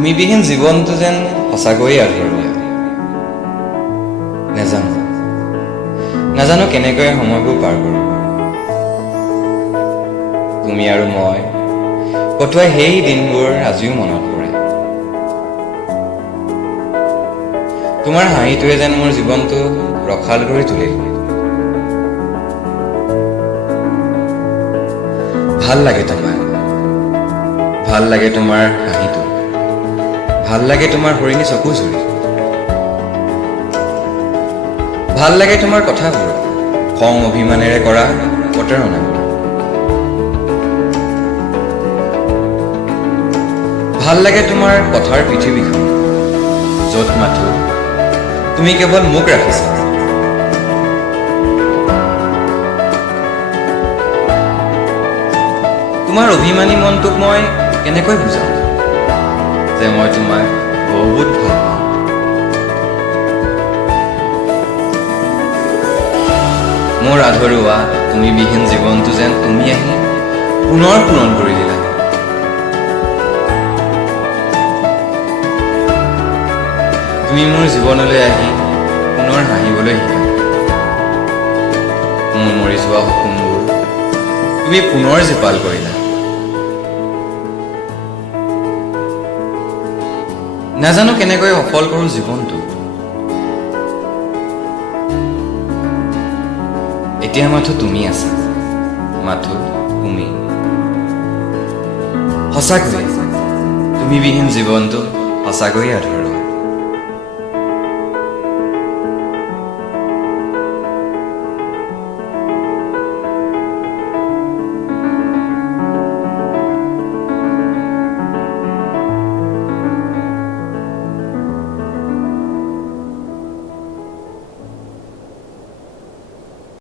তুমি বিহীন জীৱনটো যেন সঁচাকৈয়ে আধৰুৱা। নাজানো কেনেকৈ সময়বোৰ পাৰ কৰোঁ। তুমি আৰু মই কটোৱা সেই দিনবোৰ আজিও মনত পৰে। তোমাৰ হাঁহিটোৱে যেন মোৰ জীৱনটো ৰসাল কৰি তুলিল। ভাল লাগে তোমাক, ভাল লাগে তোমাৰ হাঁহিটো, ভাল লাগে তোমাৰ হৰিণী চকু জুৰি, ভাল লাগে তোমাৰ কথাবোৰ, খং অভিমানেৰে কৰা প্ৰতাৰণাবোৰ। ভাল লাগে তোমাৰ কথাৰ পৃথিৱীখন, য'ত মাথো তুমি কেৱল মোক ৰাখিছা। তোমাৰ অভিমানী মনটোক মই কেনেকৈ বুজাম যে মই তোমাক বহুত ভাল পাওঁ। মোৰ আধৰুৱা তুমি বিহীন জীৱনটো যেন তুমি আহি পুনৰ পূৰণ কৰি দিলা। তুমি মোৰ জীৱনলৈ আহি পুনৰ হাঁহিবলৈ শিকা। মোৰ মৰি যোৱা সপোনবোৰ তুমি পুনৰ জীপাল কৰিলা। নাজানো কেনেকৈ সফল কৰোঁ জীৱনটো। এতিয়া মাথো তুমি আছা, মাথো তুমি। সঁচাকৈয়ে তুমি বিহীন জীৱনটো সঁচাকৈয়ে আধৰুৱা।